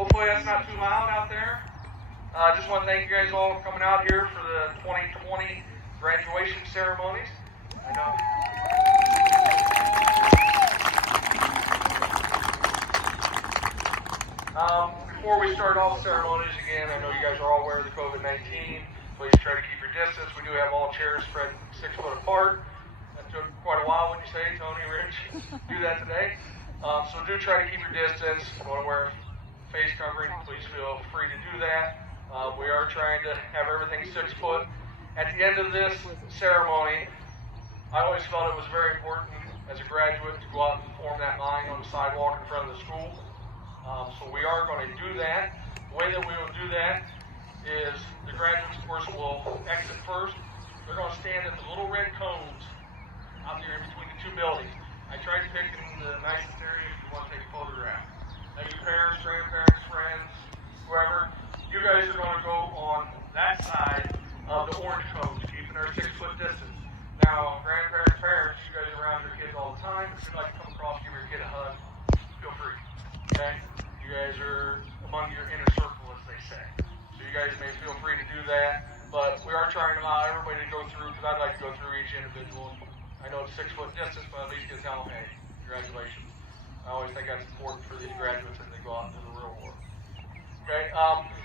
Hopefully that's not too loud out there. I just want to thank you guys all for coming out here for the 2020 graduation ceremonies. I know. Before we start all the ceremonies again, I know you guys are all aware of the COVID-19. Please try to keep your distance. We do have all chairs spread 6 foot apart. That took quite a while, wouldn't you say, Tony, Rich? Do that today. So do try to keep your distance. If you want to wear a face covering, please feel free to do that. We are trying to have everything 6 foot. At the end of this ceremony, I always felt it was very important as a graduate to go out and form that line on the sidewalk in front of the school. So we are going to do that. The way that we will do that is the graduates, of course, will exit first. They're going to stand at the little red cones out there in between the 2 buildings. I tried to pick the nicest area if you want to take a photograph. Now, your parents, grandparents, friends, whoever, you guys are going to go on that side of the orange cones, keeping our 6 foot distance. Now, grandparents, parents, you guys are around your kids all the time. If you'd like to come across, give your kid a hug, feel free. Okay? You guys are among your inner circle, as they say. So you guys may feel free to do that. But we are trying to allow everybody to go through, because I'd like to go through each individual. I know it's 6 foot distance, but at least you tell them, hey, congratulations. I always think that's important for these graduates as they go out into the real world. Okay?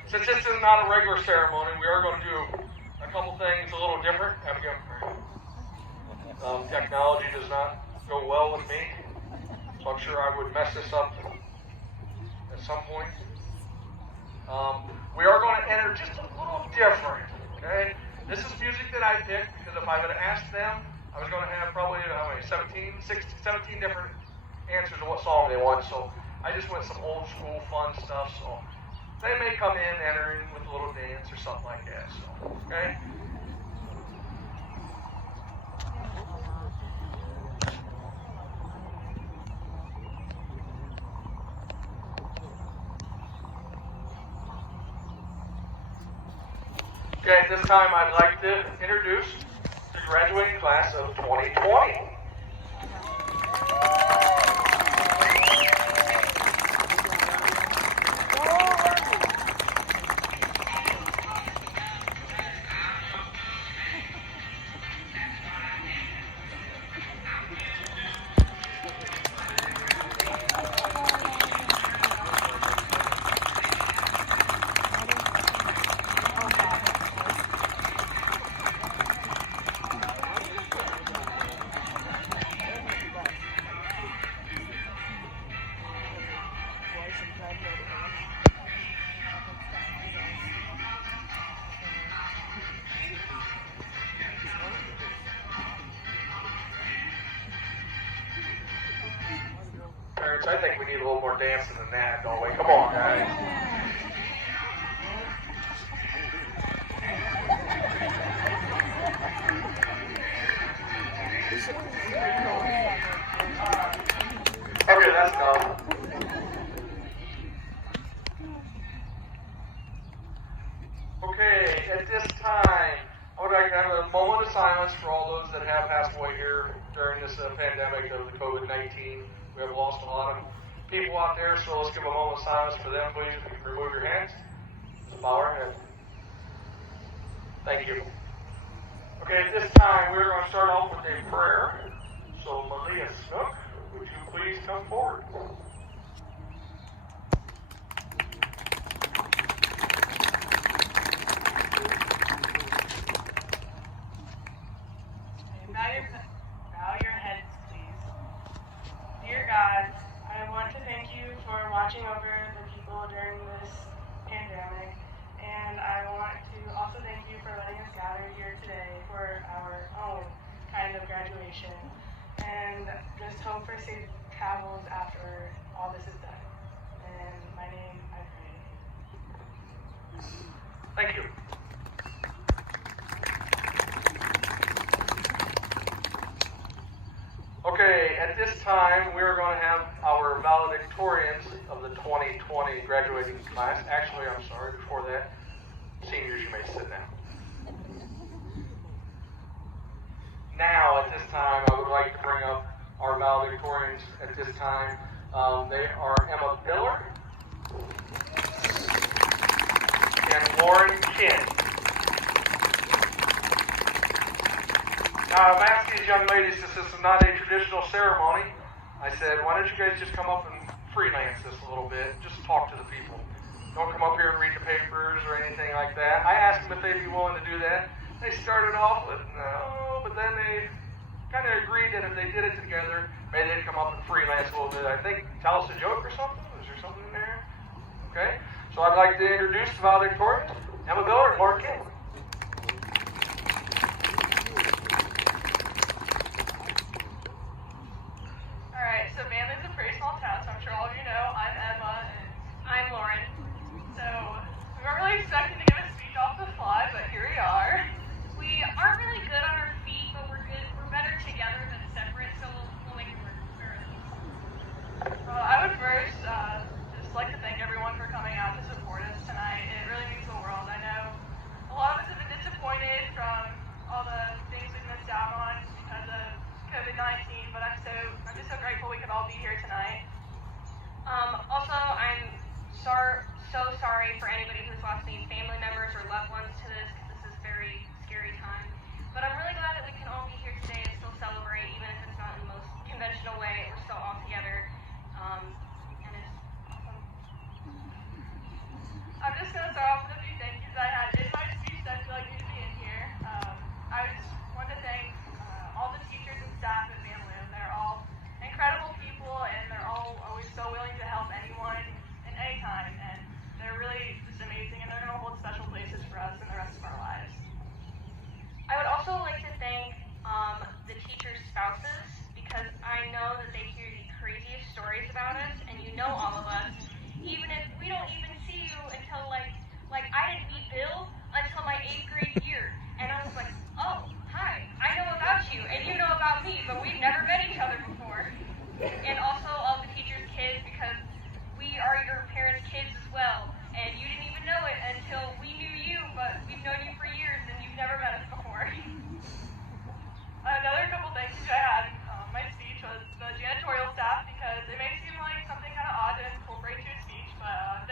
Since this is not a regular ceremony, we are going to do a couple things a little different. Abigail, technology does not go well with me, so I'm sure I would mess this up at some point. We are going to enter just a little different, okay? This is music that I picked because if I would have asked them, I was going to have probably 17 different answers to what song they want. So I just went some old school fun stuff. So they may come in entering with a little dance or something like that. So, okay? Okay, at this time I'd like to introduce the graduating class of 2020. I think we need a little more dancing than that, don't we? Come on, guys. Okay, that's enough. Okay, at this time, I would like to have a moment of silence for all those that have passed away here during this pandemic of the COVID-19. We have lost a lot of people out there, so let's give a moment of silence for them, please. If you can remove your hands. Just bow our head. Thank you. Okay, at this time, we're going to start off with a prayer. So, Malia Snook, would you please come forward? Bow your heads, please. Dear God, I want to thank you for watching over the people during this pandemic, and I want to also thank you for letting us gather here today for our own kind of graduation, and just hope for safe travels after all this is done. In my name, I pray. Thank you. Okay, at this time, we're going to have our valedictorians of the 2020 graduating class. Actually, I'm sorry, before that, seniors, you may sit down. Now, at this time, I would like to bring up our valedictorians at this time. They are Emma Miller, Lauren Kin. Now, I'm asking these young ladies, since this is not a traditional ceremony, I said, why don't you guys just come up and freelance this a little bit, just talk to the people. Don't come up here and read the papers or anything like that. I asked them if they'd be willing to do that. They started off with no, but then they kind of agreed that if they did it together, maybe they'd come up and freelance a little bit. I think, tell us a joke or something? Is there something in there? Okay, so I'd like to introduce the valedictorians, Emma Miller and Lauren King. Alright, so Vanlue's a pretty small town, so I'm sure all of you know I'm Emma and I'm Lauren. So we weren't really expecting to give a speech off the fly, but here we are. We aren't really good on our feet, but we're better together than separate, so we'll make it work. I would first just like to thank everyone for coming out to support us tonight. It really means the world. I know a lot of us have been disappointed from all the things we've missed out on because of COVID-19, but I'm just so grateful we could all be here tonight. Also, I'm so sorry for anybody who's lost any family members or loved ones to this, because this is a very scary time. But I'm really glad that we can all be here today and still celebrate, even if it's not in the most conventional way. We're still all together, and it's awesome. I'm just going to start off with a few thank yous I had in my speech that I feel like need to be in here. I just want to thank all the teachers and staff at Vanlue. They're all incredible people, and they're all always so willing to help anyone in any time, and they're really just amazing, and they're going to hold special places for us in the rest of our lives. I would also like to thank the teachers' spouses, because I know that they hear the craziest stories about us, and you know all of us, even if we don't even see you until like I didn't meet Bill until my 8th grade year, and I was like, oh, hi, I know about you, and you know about me, but we've never met each other before. And also all the teachers' kids, because we are your parents' kids as well, and you didn't even know it until we knew you, but we've known you for years, and you've never met us before. Another couple things I had in my speech was the janitorial staff, because it may seem like something kind of odd to incorporate to a speech, but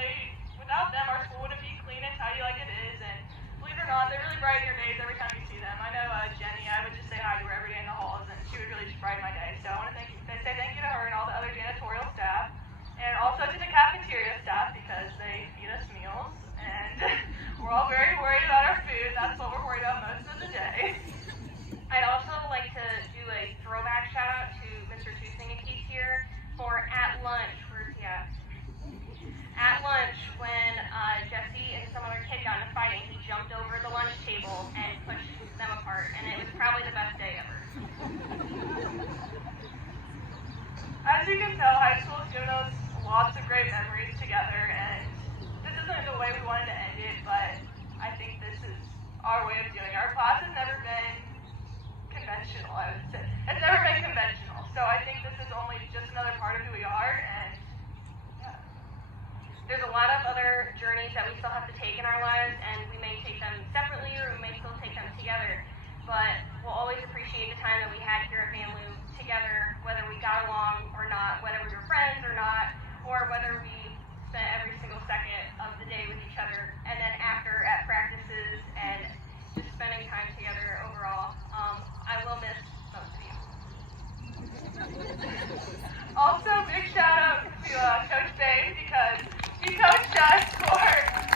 without them, our school wouldn't be clean and tidy like it is, and believe it or not, they really brighten your days every time you see them. I know Jenny, I would just say hi to her every day in the halls, and she would really just brighten my day. So I want to say thank you to her and all the other janitorial staff, and also to the cafeteria staff, because they feed us meals, and we're all very worried about our food. That's what we're worried about most of the day. I'd also like to do a throwback shout out to Mr. Tusing if he's here for at lunch. Where's he at? At lunch, when Jesse and some other kid got in a fighting, he jumped over the lunch table and pushed them apart, and it was probably the best day ever. As you can tell, high school has given us lots of great memories together, and this isn't the way we wanted to end it, but I think this is our way of doing it. Our class has never been conventional, I would say. It's never been conventional, so I think this is only just another part of who we are, and yeah. There's a lot of other journeys that we still have to take in our lives, and we may take them separately or we may still take them together, but we'll always appreciate the time that we had here at Vanlue together, whether we got along or not, whether we were friends or not, or whether we spent every single second of the day with each other, and then after at practices and just spending time together overall. I will miss most of you. Also, big shout out to Coach Babe, because he coached us for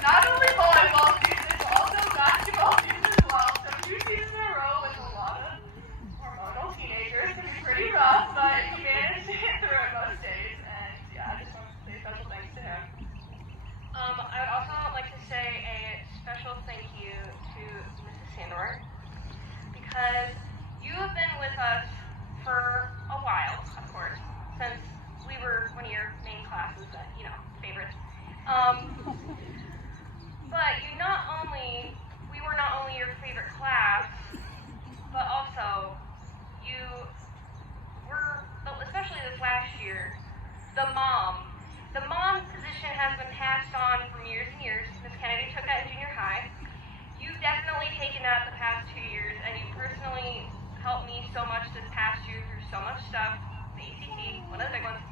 not only volleyball season, but also basketball season as well. So 2 seasons in a row with a lot of hormonal teenagers can be pretty rough, but he managed to get through it most days. And yeah, I just want to say special thanks to him. I would also like to say a special thank you to Mrs. Sandor, because you have been with us for a while, of course, since we were one of your main classes that, favorites. But we were not only your favorite class, but also you were, especially this last year, the mom. The mom position has been passed on from years and years. Miss Kennedy took that in junior high. You've definitely taken that the past 2 years, and you personally helped me so much this past year through so much stuff, the ACT, one of the big ones,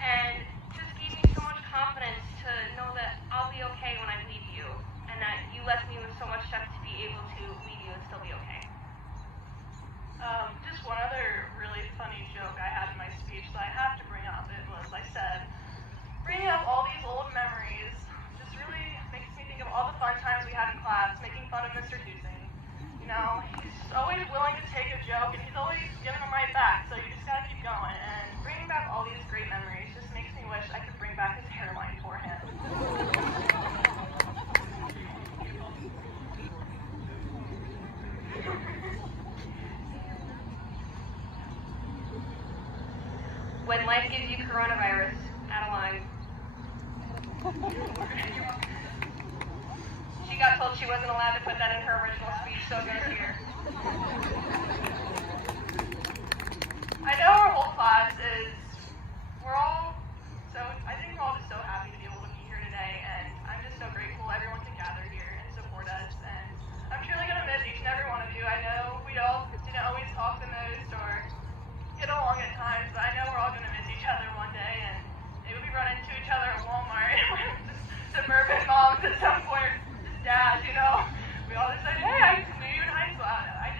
and just gave me so much confidence to know that I'll be okay when I leave you, and that left me with so much stuff to be able to leave you and still be okay. Just one other really funny joke I had in my speech that I have to bring up. It was, I said, bringing up all these old memories just really makes me think of all the fun times we had in class, making fun of Mr. Husing. You know, he's always willing to take a joke, and he's always giving them right back, so you just gotta keep going. And bringing back all these great memories just makes me wish I could bring back his hairline for him. When life gives you coronavirus, Adeline. She got told she wasn't allowed to put that in her original speech, so go here. I know our whole class is, I think we're all just so happy to be able to be here today, and I'm just so grateful everyone can gather here and support us, and I'm truly going to miss each and every one of you. I know we all didn't always talk the most or get along at times, but I know we're all going to miss each other one day, and maybe we run into each other at Walmart, just suburban moms at some point, just dads, you know. We all just say, hey, I knew you in high school. I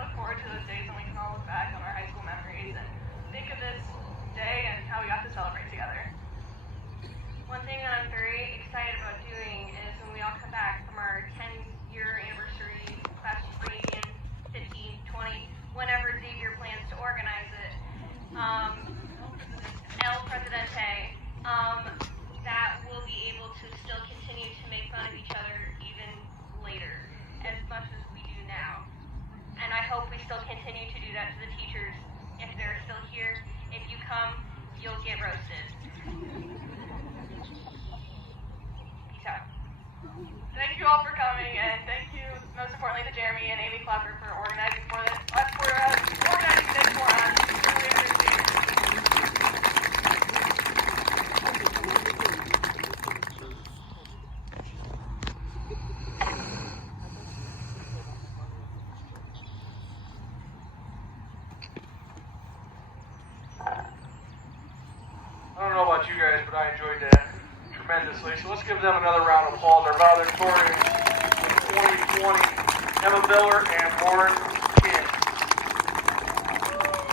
look forward to those days when we can all look back on our high school memories and think of this day and how we got to celebrate together. One thing that I'm very excited about doing is when we all come back from our 10-year anniversary class reunion, 15, 20, whenever Xavier plans to organize it, El Presidente, that we'll be able to still continue to make fun of each other even later, as much as we do now. And I hope we still continue to do that to the teachers if they're still here. If you come, you'll get roasted. Peace out. Thank you all for coming, and thank you most importantly to Jeremy and Amy Clapper for organizing this for us. Really appreciate it. I don't know about you guys, but I enjoyed that tremendously. So let's give them another round of applause. Our valedictorians in 2020, Emma Miller and Lauren King.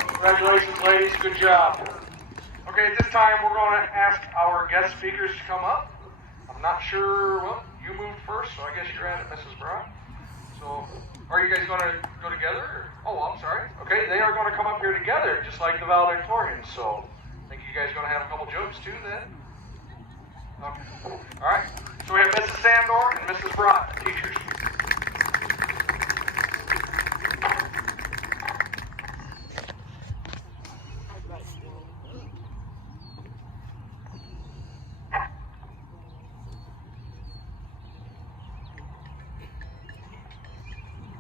Congratulations, ladies. Good job. Okay, at this time, we're going to ask our guest speakers to come up. I'm not sure, well, you moved first, so I guess you're at it, Mrs. Brown. So, are you guys going to go together? Or? Oh, I'm sorry. Okay, they are going to come up here together, just like the valedictorians. So, I think you guys are going to have a couple jokes too then? Okay. All right. So we have Mrs. Sandor and Mrs. Brock, teachers.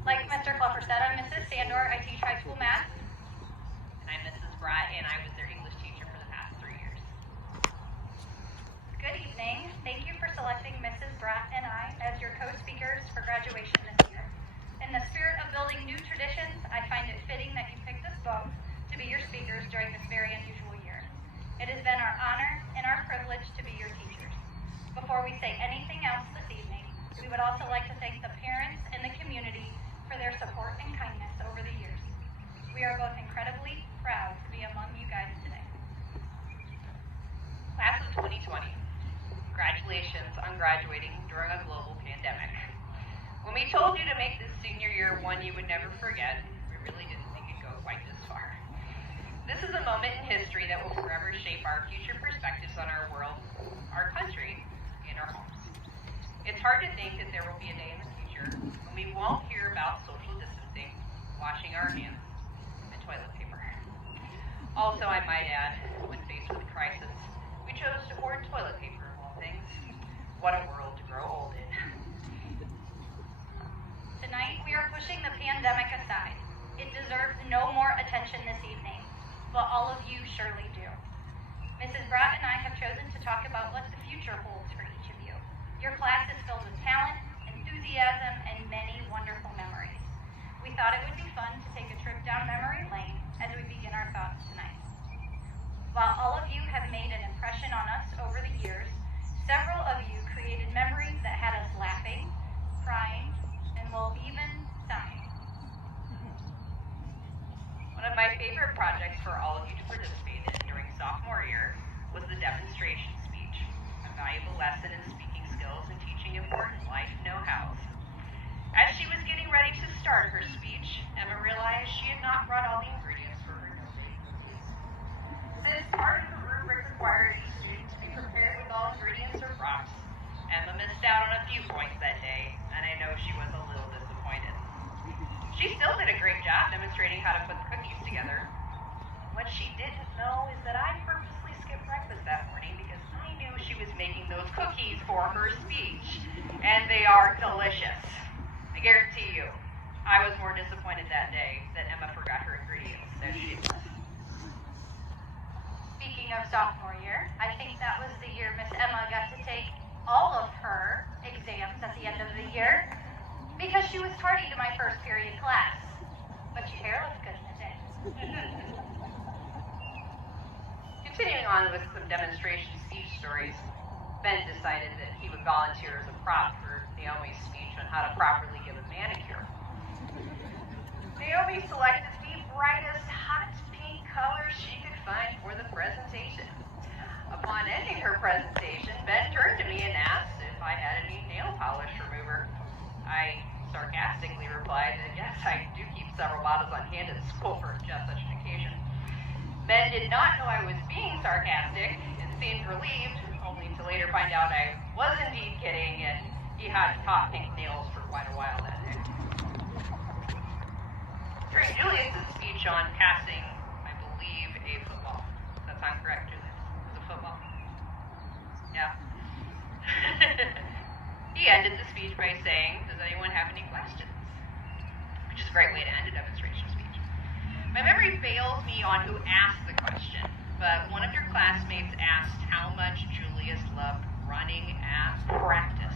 Like Mr. Cluffer said, I'm Mrs. Sandor. I teach high school math. And I'm Mrs. Brott, and I was their English teacher for the past 3 years. Good evening. Thank you for selecting Mrs. Brott and I as your co-speakers for graduation this year. In the spirit of building new traditions, I find it fitting that you picked us both to be your speakers during this very unusual year. It has been our honor and our privilege to be your teachers. Before we say anything else this evening, we would also like to thank the parents and the community for their support and kindness over the years. We are both incredibly proud to be among you guys today. Class of 2020, congratulations on graduating during a global pandemic. When we told you to make this senior year one you would never forget, we really didn't think it'd go quite this far. This is a moment in history that will forever shape our future perspectives on our world, our country, and our homes. It's hard to think that there will be a day in the future when we won't hear about social distancing, washing our hands, and toilet paper. Also, I might add, when faced with a crisis, we chose to hoard toilet paper of all things. What a world to grow old in. Tonight, we are pushing the pandemic aside. It deserves no more attention this evening, but all of you surely do. Mrs. Brott and I have chosen to talk about what the future holds for each of you. Your class is filled with talent, enthusiasm, and many wonderful memories. We thought it would be fun to take a trip down memory lane as we begin our thoughts tonight. While all of you have made an impression on us over the years, several of you created memories that had us laughing, crying, of my favorite projects for all of you to participate in during sophomore year was the demonstration speech, a valuable lesson in speaking skills and teaching important life know-hows. As she was getting ready to start her speech, Emma realized she had not brought all the ingredients for her no-bake cookies. Since part of the rubric required each student to be prepared with all ingredients or props, Emma missed out on a few points that day, and I know she was a little disappointed. She still did a great job demonstrating how to put the cookies together. What she didn't know is that I purposely skipped breakfast that morning because I knew she was making those cookies for her speech, and they are delicious. I guarantee you, I was more disappointed that day that Emma forgot her ingredients than she was. Speaking of sophomore year, I think that was the year Miss Emma got to take all of her exams at the end of the year because she was tardy to my first period class. But your hair looks good in the day. Continuing on with some demonstration speech stories, Ben decided that he would volunteer as a prop for Naomi's speech on how to properly give a manicure. Naomi selected the brightest hot pink color she could find for the presentation. Upon ending her presentation, Ben turned to me and asked if I had any nail polish remover. I sarcastically replied that yes, I do keep several bottles on hand at school for just such an occasion. Ben did not know I was being sarcastic and seemed relieved, only to later find out I was indeed kidding, and he had hot pink nails for quite a while that day. During Julius's speech on passing, I believe, a football. Does that sound correct, Julius? It was a football? Yeah. He ended the speech by saying, does anyone have any questions? Which is a great way to end a demonstration speech. My memory fails me on who asked the question, but one of your classmates asked how much Julius loved running at practice,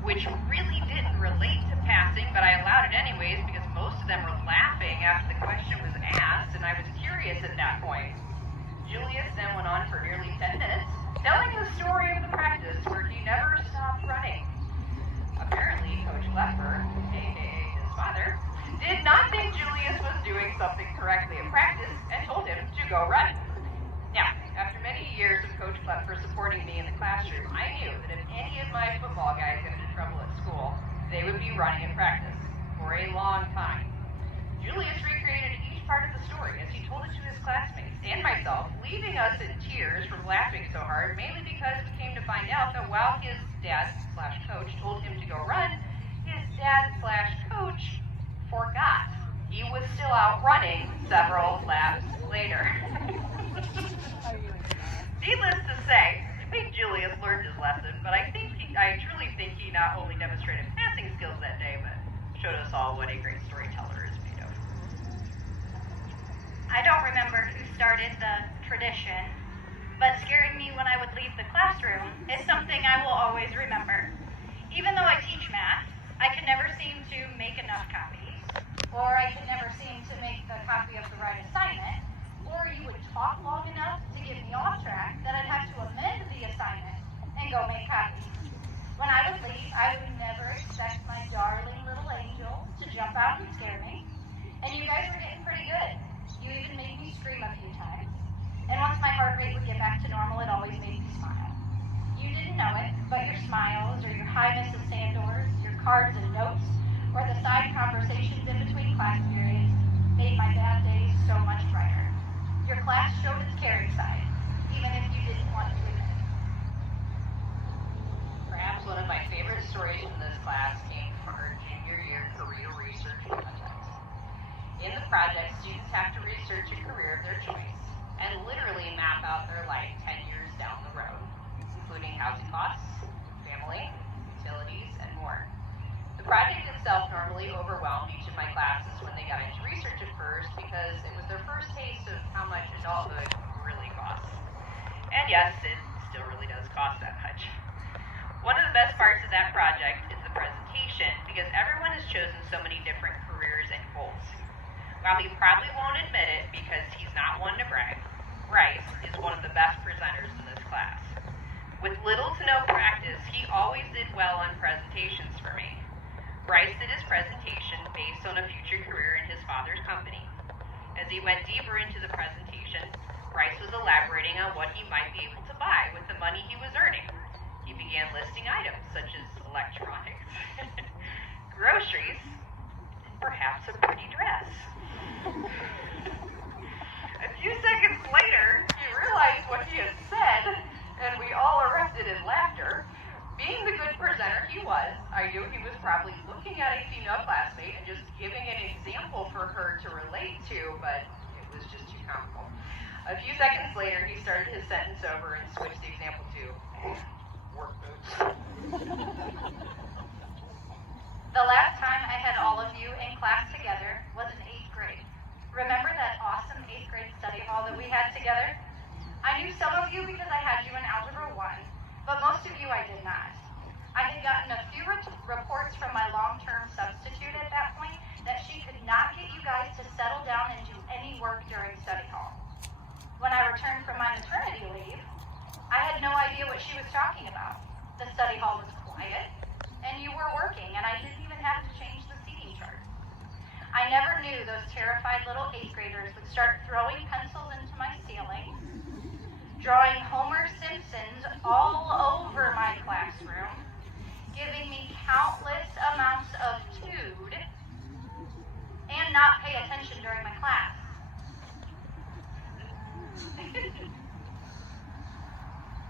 which really didn't relate to passing, but I allowed it anyways because most of them were laughing after the question was asked, and I was curious at that point. Julius then went on for nearly 10 minutes, telling the story of the practice where he never stopped running. Apparently, Coach Leffer, aka his father, did not think Julius was doing something correctly at practice and told him to go run. Now, after many years of Coach Leffer supporting me in the classroom, I knew that if any of my football guys got into trouble at school, they would be running at practice for a long time. Julius recreated each part of the story as he told it to his classmates and myself, leaving us in tears from laughing so hard, mainly because we came to find out that while his dad/coach told him to go run, his dad/coach forgot. He was still out running several laps later. Needless to say, I think Julius learned his lesson, but I truly think he not only demonstrated passing skills that day, but showed us all what a great storyteller is made of. I don't remember who started the tradition, but scaring me when I would leave the classroom is something I will always remember. Even though I teach math, I could never seem to make enough copies, or I could never seem to make the copy of the right assignment, or you would talk long enough to get me off track that I'd have to amend the assignment and go make copies. When I would leave, I would never expect my darling little angel to jump out and scare me. And you guys were getting pretty good. You even made me scream a few times. And once my heart rate would get back to normal, it always made me smile. You didn't know it, but your smiles, or your hi Mrs. Sandors, your cards and notes, or the side conversations in between class periods made my bad days so much brighter. Your class showed its caring side, even if you didn't want to admit it. Perhaps one of my favorite stories from this class came from our junior year career research project. In the project, students have to research a career of their choice and literally map out their life 10 years down the road, including housing costs, family, utilities, and more. The project itself normally overwhelmed each of my classes when they got into research at first because it was their first taste of how much adulthood really costs. And yes, it still really does cost that much. One of the best parts of that project is the presentation because everyone has chosen so many different careers and goals. While he probably won't admit it because he's not one to brag, Bryce is one of the best presenters in this class. With little to no practice, he always did well on presentations for me. Bryce did his presentation based on a future career in his father's company. As he went deeper into the presentation, Bryce was elaborating on what he might be able to buy with the money he was earning. He began listing items such as electronics, groceries, and perhaps a pretty dress. A few seconds later, he realized what he had said, and we all erupted in laughter. Being the good presenter he was, I knew he was probably looking at a female classmate and just giving an example for her to relate to, but it was just too comical. A few seconds later, he started his sentence over and switched the example to work boots. The last time I had all of you in class together was in 8th grade. Remember that awesome 8th grade study hall that we had together? I knew some of you because I had you in Algebra 1, but most of you I did not. I had gotten a few reports from my long-term substitute at that point that she could not get you guys to settle down and do any work during study hall. When I returned from my maternity leave, I had no idea what she was talking about. The study hall was quiet, and you were working, and I didn't even have to change the seating chart. I never knew those terrified little 8th graders would start throwing pencils into my ceiling, drawing Homer Simpsons all over my classroom, giving me countless amounts of food, and not pay attention during my class.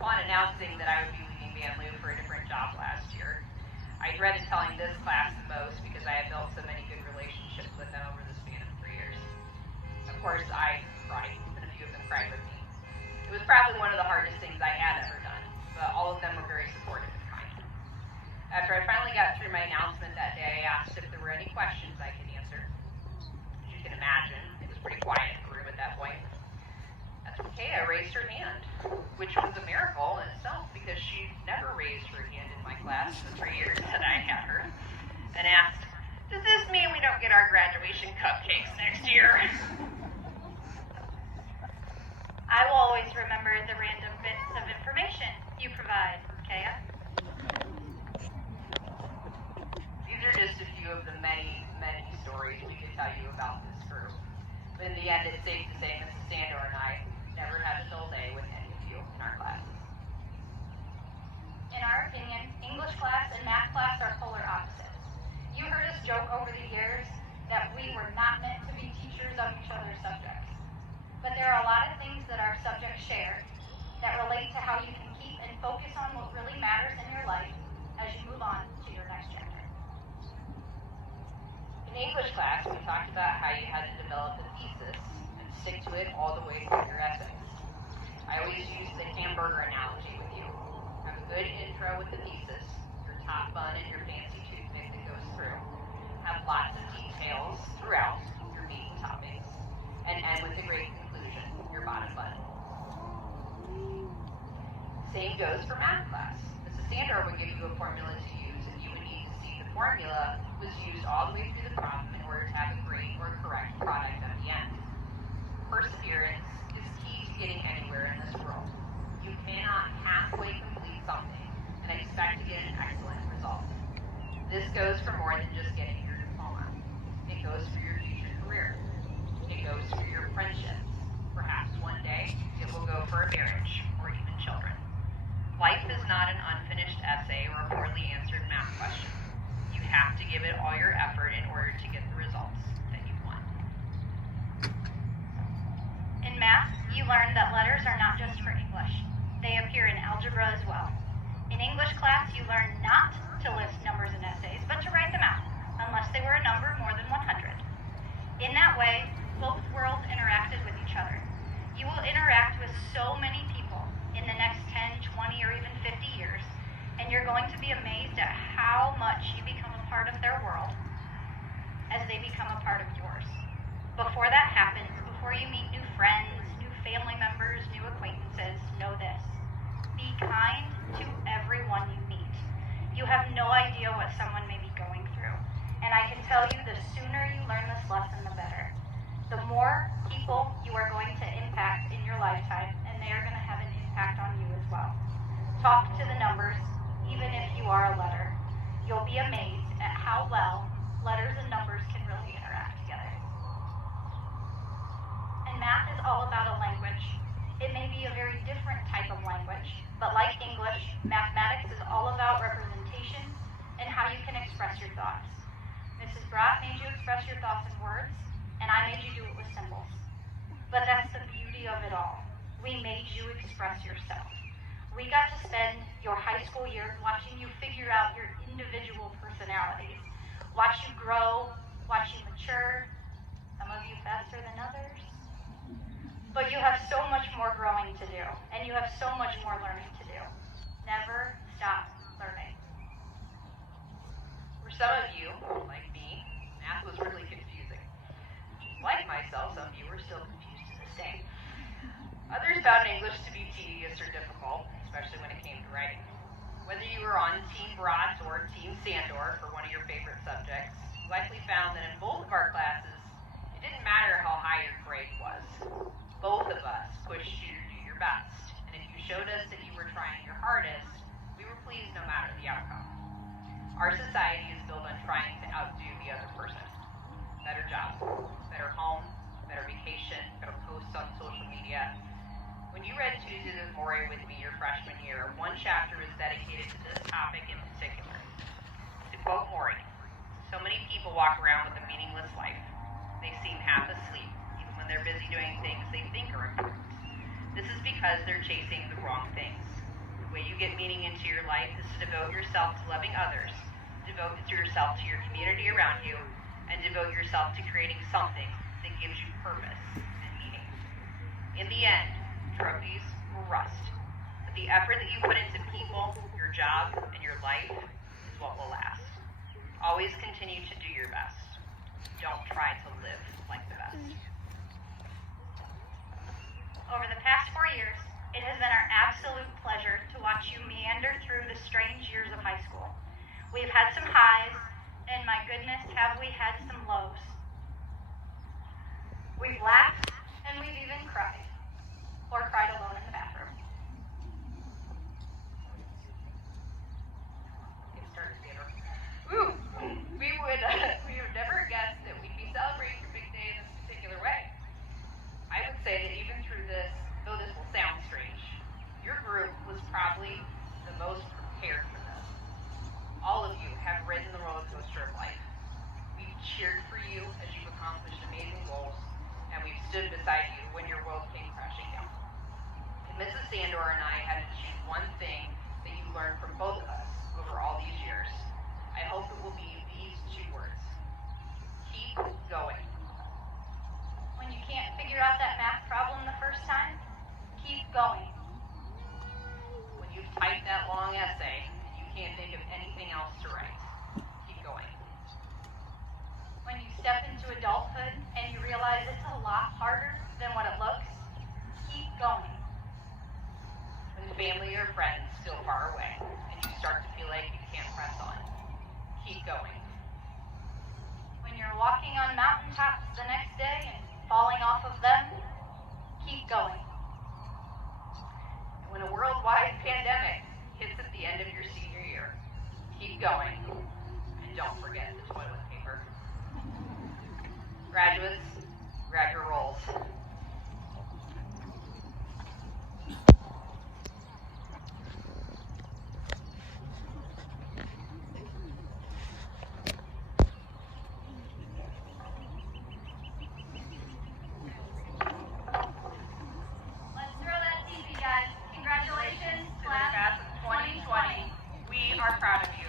Upon announcing that I would be leaving Vanlue for a different job last year, I dreaded telling this class the most because I had built so many good relationships with them over the span of 3 years. Of course, I cried, and a few of them cried with me. It was probably one of the hardest things I had ever done, but all of them were very supportive and kind. After I finally got through my announcement that day, I asked if there were any questions I could answer. As you can imagine, it was pretty quiet in the room at that point. That's okay, I raised her hand, which was a miracle in itself because she never raised her hand in my class in the 3 years that I had her, and asked, "Does this mean we don't get our graduation cupcakes next year?" I will always remember the random bits of information you provide, Kaya. These are just a few of the many, many stories we could tell you about this group. But in the end, it's safe to say Mrs. Sandor and I never had a dull day with any of you in our classes. In our opinion, English class and math class are polar opposites. You heard us joke over the years that we were not meant to be teachers of each other's subjects. But there are a lot of things that our subjects share that relate to how you can keep and focus on what really matters in your life as you move on to your next chapter. In English class, we talked about how you had to develop a thesis and stick to it all the way through your essays. I always use the hamburger analogy with you. Have a good intro with the thesis, your top bun and your fancy toothpick that goes through. Have lots of details throughout your meat and toppings, and end with a great conclusion, your bottom bun. Same goes for math class. Mrs. Sandor would give you a formula to use, and you would need to see the formula was used all the way through the problem in order to have a great or correct product at the end. Perseverance is key to getting anywhere in this world. You cannot halfway complete something and expect to get an excellent result. This goes for more than just getting your diploma. It goes for your future career. It goes for your friendships. Perhaps one day it will go for a marriage or even children. Life is not an unfinished essay or a poorly answered math question. You have to give it all your effort in order to get the results that you want. In math, you learn that letters are not just for English. They appear in algebra as well. In English class, you learn not to list numbers in essays, but to write them out, unless they were a number more than 100. In that way, both worlds interacted with each other. You will interact with so many people in the next 10, 20, or even 50 years, and you're going to be amazed at how much you become a part of their world as they become a part of yours. Before that happens, before you meet new friends, new family members, new acquaintances, know this. Be kind to everyone you meet. You have no idea what someone may be going through, and I can tell you the sooner you learn this lesson, the better. The more people you are going to impact in your lifetime, and they are going to have an impact on you as well. Talk to the numbers, even if you are a letter. You'll be amazed at how well letters and numbers can really interact together. math is all about a language. It may be a very different type of language, but like English, mathematics is all about representation and how you can express your thoughts. Mrs. Brott made you express your thoughts in words, and I made you do it with symbols. But that's the beauty of it all. We made you express yourself. We got to spend your high school years watching you figure out your individual personalities, watch you grow, watch you mature, some of you faster than others. But you have so much more growing to do, and you have so much more learning to do. Never stop learning. For some of you, like me, math was really confusing. Like myself, some of you were still confused to this day. Others found English to be tedious or difficult, especially when it came to writing. Whether you were on Team Brott or Team Sandor for one of your favorite subjects, you likely found that in both of our classes, it didn't matter how high your grade was. Both of us pushed you to do your best, and if you showed us that you were trying your hardest, we were pleased no matter the outcome. Our society is built on trying to outdo the other person. Better job, better home, better vacation, better posts on social media. When you read Tuesdays with Maury with me your freshman year, one chapter was dedicated to this topic in particular. To quote Maury, "So many people walk around with a meaningless life. They seem half asleep, even when they're busy doing things they think are important. This is because they're chasing the wrong things. The way you get meaning into your life is to devote yourself to loving others, devote yourself to your community around you, and devote yourself to creating something that gives you purpose and meaning. In the end, trophies will rust, but the effort that you put into people, your job, and your life is what will last. Always continue to do your best. Don't try to live like the best." Over the past 4 years, it has been our absolute pleasure to watch you meander through the strange years of high school. We've had some highs, and my goodness, have we had some lows. We've laughed, and we've even cried, or cried alone in the bathroom. Get started, Theodore. Ooh, we would never guess that we'd be celebrating your big day in this particular way. I would say that even through this, though this will sound strange, your group was probably the most prepared for this. All of you have ridden the roller coaster of life. We've cheered for you as you've accomplished amazing goals, and we've stood beside you when your world came crashing down. And Mrs. Sandor and I had to choose one thing that you learned from both of us over all these years. I hope it will be these 2 words. Keep going. When you can't figure out that math problem the first time, keep going. When you've typed that long essay and you can't think of anything else to write, keep going. When you step into adulthood and you realize it's a lot harder than what it looks, keep going. When family or friends feel far away and you start to feel like you can't press on, keep going. When you're walking on mountaintops the next day and falling off of them, keep going. And when a worldwide pandemic hits at the end of your senior year, keep going. And don't forget the toilet paper. Graduates, grab your rolls. Let's throw that TV, guys. Congratulations, To the class class of 2020, we are proud of you.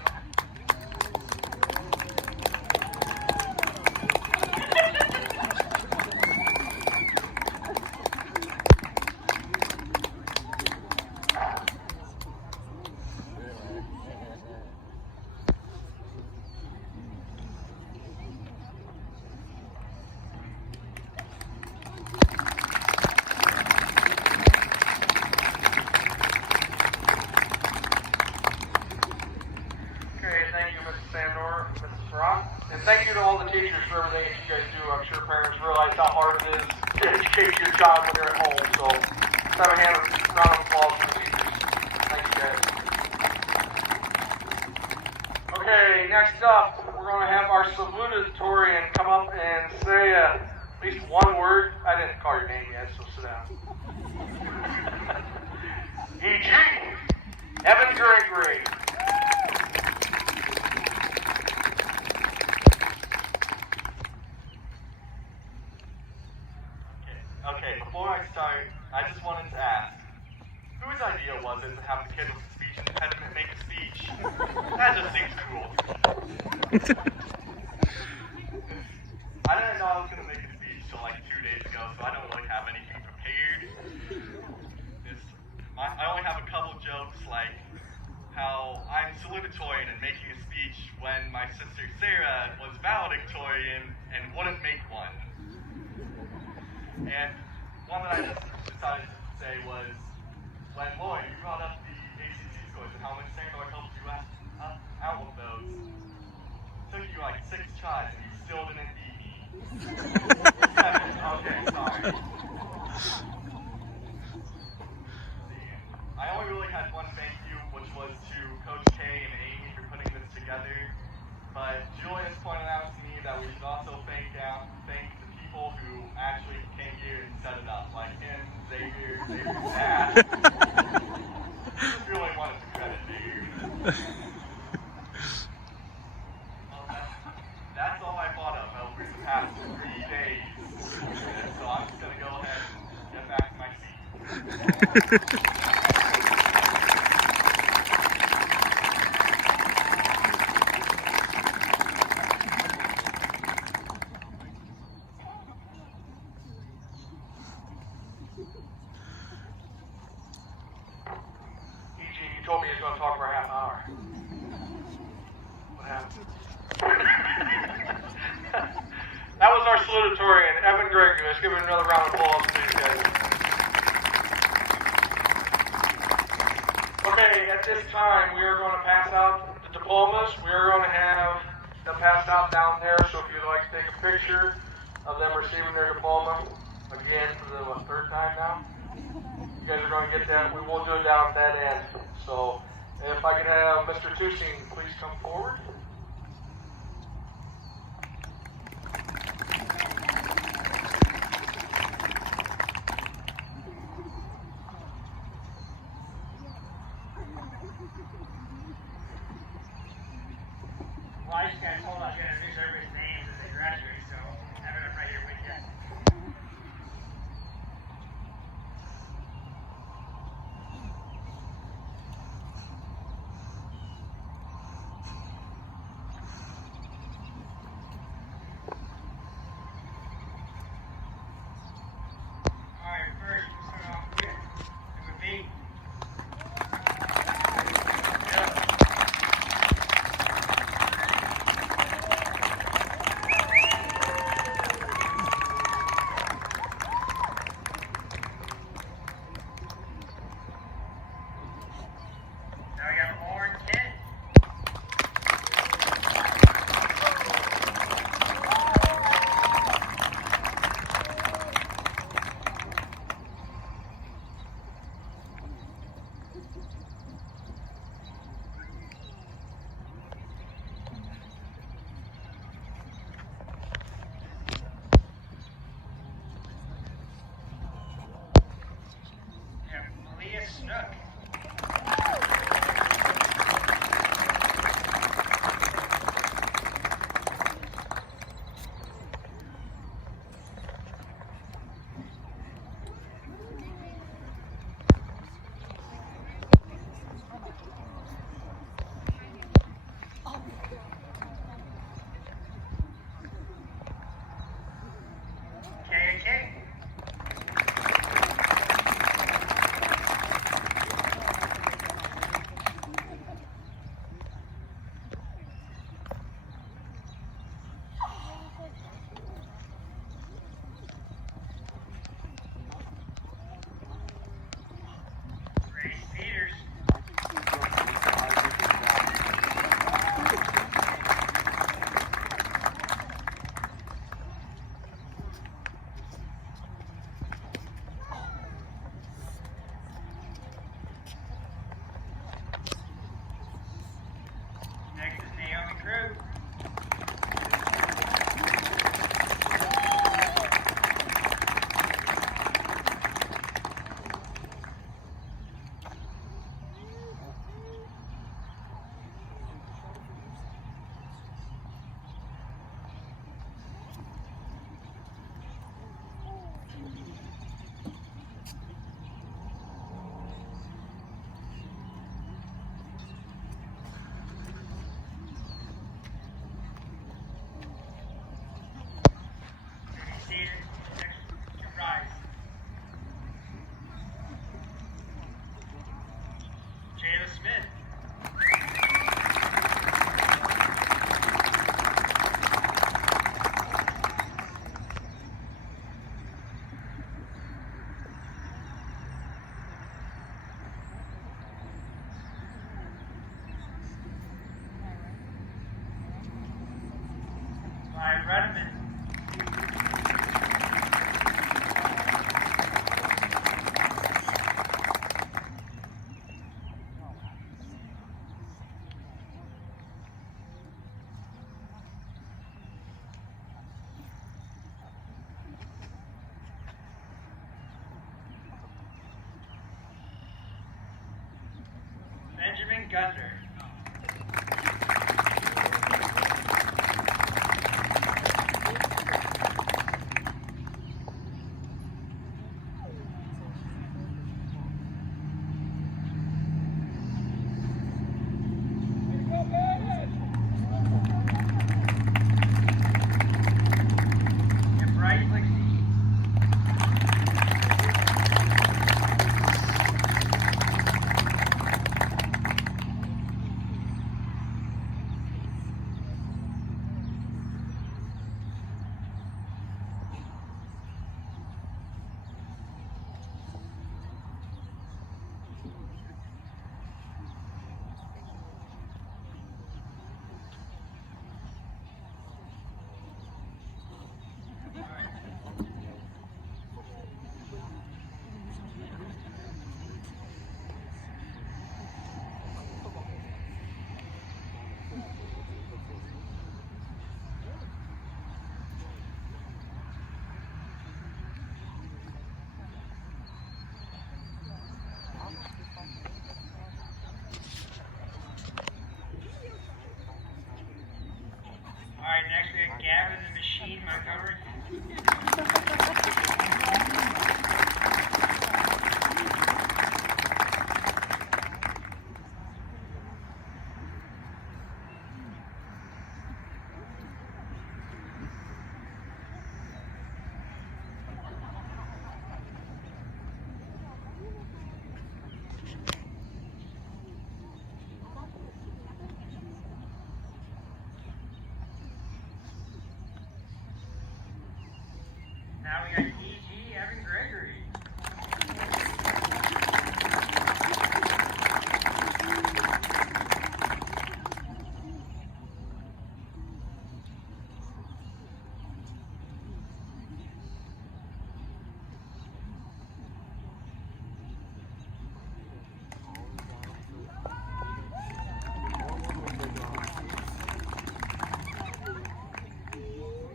Okay, thank you, Mrs. Sandor, Mrs. Brock, and thank you to all the teachers for everything that you guys do. I'm sure parents realize how hard it is to educate your child when they're at home, so let's have a round of applause for the teachers. Thank you, guys. Okay, next up, we're going to have our salutatorian come up and say a At least one word. I didn't call your name yet, so sit down. E.G. Evan Gregory. Okay, before I start, I just wanted to ask, whose idea was it to have the kid with the speech impediment make a speech? That just seems cool. I didn't know I was going to make a speech till like 2 days ago, so I don't really have anything prepared. I only have a couple jokes, like how I'm salutatorian and making a speech when my sister Sarah was valedictorian and wouldn't make one. And one that I just decided to say was, when Lloyd, you brought up the ACT scores and how much Sandor helped you out with those. It took you like 6 tries and you still didn't beat me. 7, okay, sorry. I only really had one thank you, which was to Coach K and Amy for putting this together. But Julius pointed out to me that we should also thank the people who actually came here and set it up, like him, Xavier's dad. Just really wanted to credit Xavier. Well, that's all I thought of over the past 3 days. So I'm just going to go ahead and get back to my seat. You told me he was going to talk for a half hour. What happened? That was our salutatorian, Evan Gregory. Let's give him another round of applause, please, guys. Okay, at this time, we are going to pass out the diplomas. We are going to have them passed out down there, so if you'd like to take a picture of them receiving their diploma, again, for the 3rd time now, you guys are going to get that. We will do it down at that end. So, if I could have Mr. Tusing please come forward. Well, I just got told I was going to introduce everybody's names as they graduate, so I have it right here with you. Alright, first, we'll start off with number B. Now we got Lauren Kent. We have Malia Snook. K. Grace Peters. Next is Naomi Crew. All right, Redmond. Benjamin Gunder. And Bryce Lixie. All right, next we got Gavin the Machine Montgomery. Now we got E.G. Evan Gregory.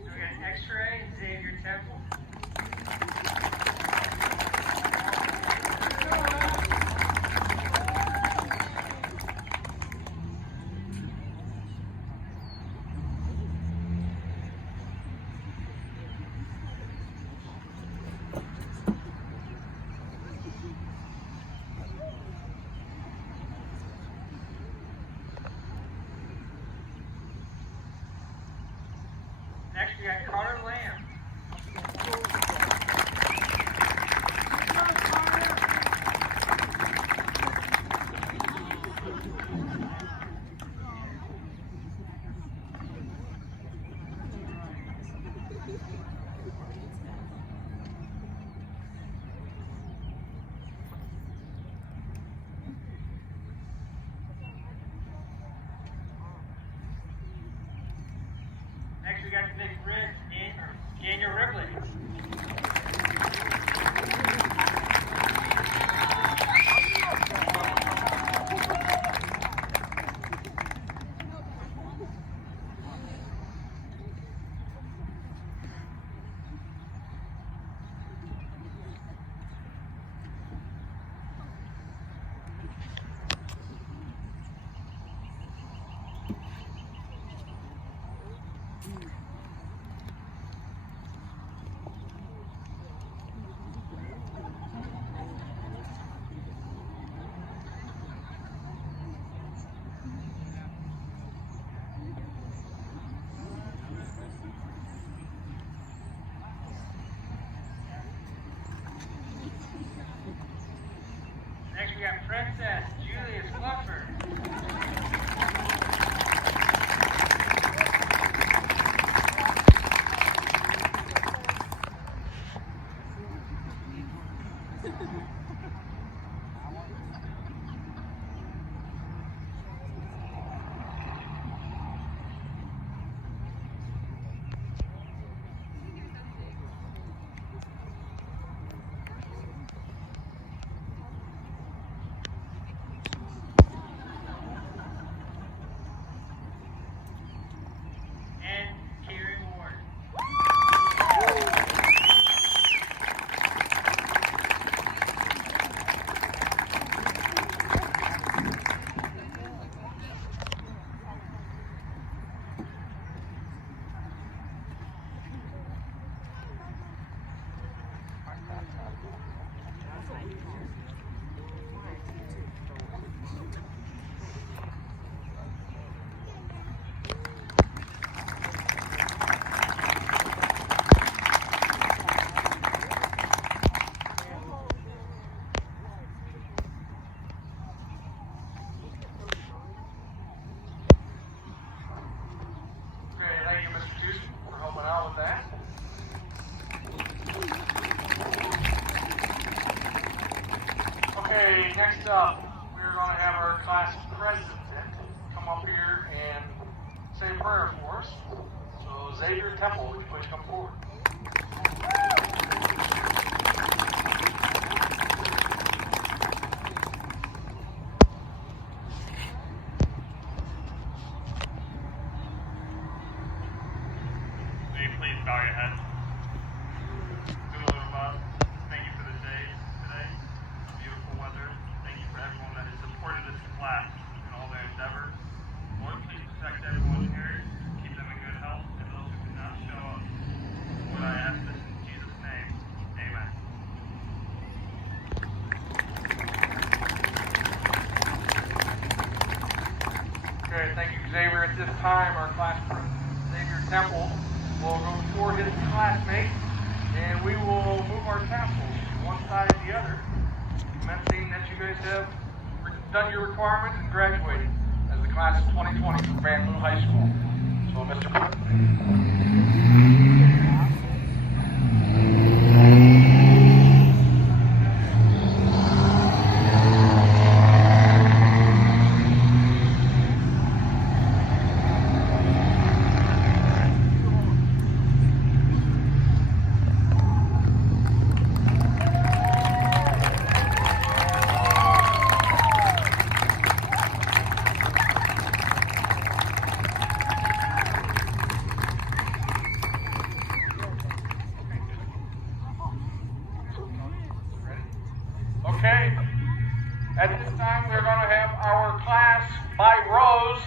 So we got X-Ray and Xavier Temple. Next we got Carter Lamb. Next we got Nick Ribs and Daniel Ribley. Next we got Princess Julius Fluffer. that. Okay, next up, we're going to have our class president come up here and say a prayer for us. So Xavier Temple, would you please come forward? Will you please bow your head? Dear Lord God, thank you for this day today, beautiful weather. Thank you for everyone that has supported this class in all their endeavors. Lord, please protect everyone here, keep them in good health, and those who cannot show up. Lord, I ask this in Jesus' name. Amen. Okay, thank you, Xavier. At this time, our class president, Xavier Temple, will go before his classmates, and we will move our tassels one side to the other, commencing that you guys have done your requirements and graduated as the class of 2020 from Vanlue High School. So, Mr. Okay, at this time we're going to have our class by rows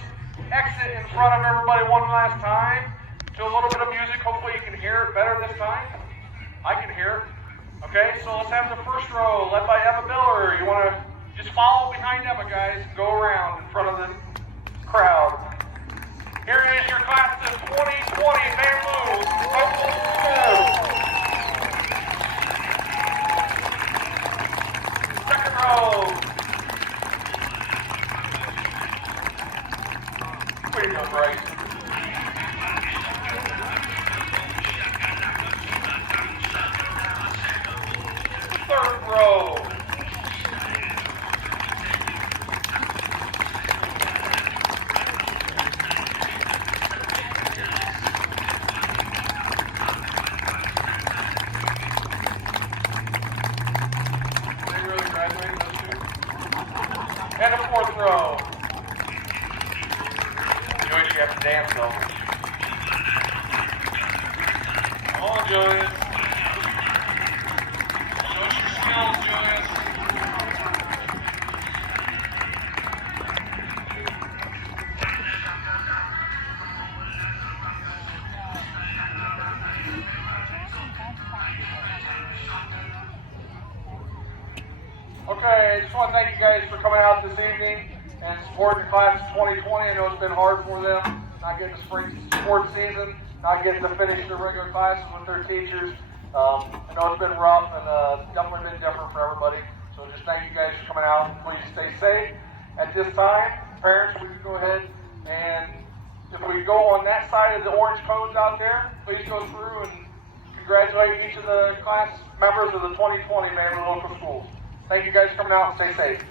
exit in front of everybody one last time to a little bit of music. Hopefully you can hear it better this time. I can hear it. Okay, so let's have the first row led by Emma Miller. You want to just follow behind Emma, guys, and go around in front of the crowd. Here is your class of 2020 Vanlue High School. Second row. Way to go, Bryce. Third row. They really graduated those two? And the fourth row. You always have to dance though. Come on, Julius. Show us your skills, Julius. Okay, I just want to thank you guys for coming out this evening and supporting the class of 2020. I know it's been hard for them not getting the spring sports season, not getting to finish their regular classes with their teachers. I know it's been rough and definitely been different for everybody. So just thank you guys for coming out. Please stay safe. At this time, parents, we can go ahead and if we go on that side of the orange cones out there, please go through and congratulate each of the class members of the 2020 Vanlue Local Schools. Thank you guys for coming out and stay safe.